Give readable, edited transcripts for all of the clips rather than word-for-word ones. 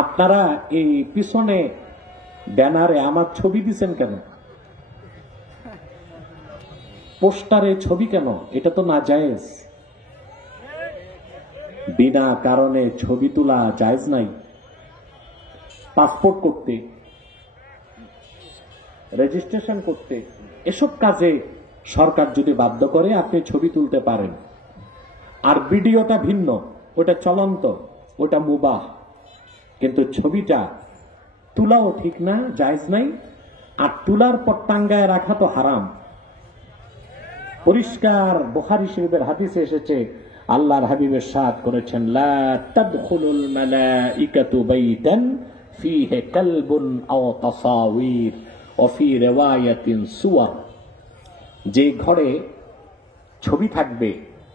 আপনারা এই পিছনে ব্যানারে আমার ছবি দিচ্ছেন কেন? পোস্টারে ছবি কেন? এটা তো না জায়েজ। বিনা কারণে ছবি তোলা জায়েজ নাই। পাসপোর্ট করতে, রেজিস্ট্রেশন করতে, এসব কাজে সরকার যদি বাধ্য করে আপনি ছবি তুলতে পারেন। আর ভিডিওটা ভিন্ন, ওটা চলন্ত, ওটা মুবাহ। কিন্তু ছবিটা তোলাও ঠিক না, জায়েজ নাই। আর তোলার পর টাঙ্গায় রাখা তো হারাম। পরিষ্কার বুখারী শরীফের হাদিসে এসেছে, আল্লাহর হাবিব ইরশাদ করেছেন, লা তাদখুলুল মালাইকাতু বাইতান ফীহি কালবুন আও তাসাওয়ির ওয়া ফী রিওয়ায়াতিন সুওয়ার। যে ঘরে ছবি থাকবে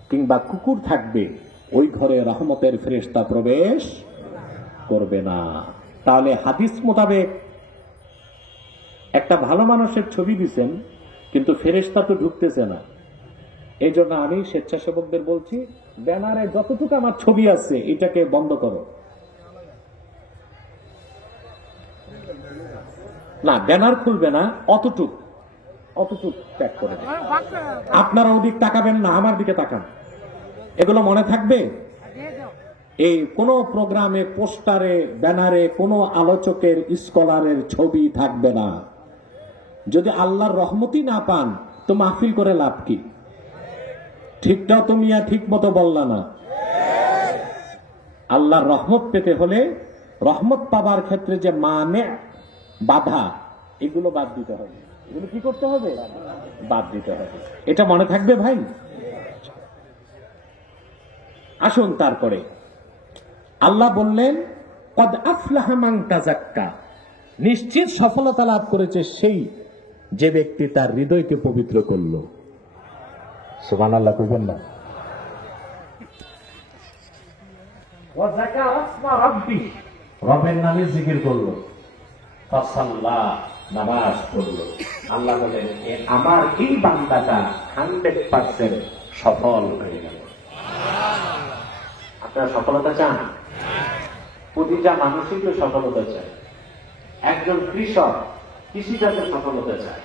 কিংবা কুকুর থাকবে, ওই ঘরে রহমতের ফেরেশতা প্রবেশ করবে না। তাহলে হাদিস মোতাবেক একটা ভালো মানুষের ছবি দিচ্ছেন, কিন্তু ফেরেশতা তো ঢুকতেছে না। এই জন্য আমি স্বেচ্ছাসেবকদের বলছি, ব্যানারে যতটুকু আমার ছবি আছে এটাকে বন্ধ করো। না, ব্যানার খুলবে না, অতটুক ত্যাগ করে দেবে। আপনারা ওদিক তাকাবেন না, আমার দিকে তাকান। এগুলো মনে থাকবে। এই কোন প্রোগ্রামে, পোস্টারে, ব্যানারে কোন আলোচকের, স্কলারের ছবি থাকবে না। যদি আল্লাহর রহমতই না পান তো মাহফিল করে লাভ কি? ঠিকটাও তুমি ঠিক মতো বললা না। আল্লাহর রহমত পেতে হলে, রহমত পাবার ক্ষেত্রে যে মানে বাধা, এগুলো বাদ দিতে হবে। এগুলো কি করতে হবে? বাদ দিতে হবে। এটা মনে থাকবে ভাই। আসুন তারপরে আল্লাহ বললেন, কদ আফলাহা মান তাযাক্কা, নিশ্চিত সফলতা লাভ করেছে সেই যে ব্যক্তি তার হৃদয়কে পবিত্র করল। সুবহানাল্লাহ কইবেন না? ওয়া যাকারা ইসমা রাব্বি, রবের নামে জিকির করলো। ফাসাল্লা, নামাজ পড়লো। আল্লাহ বলেন, আমার এই বান্দাটা 100% সফল হয়ে গেল। আপনারা সফলতা চান? প্রতিটা মানুষই তো সফলতা চায়। একজন কৃষক কৃষিকাজে সফলতা চায়।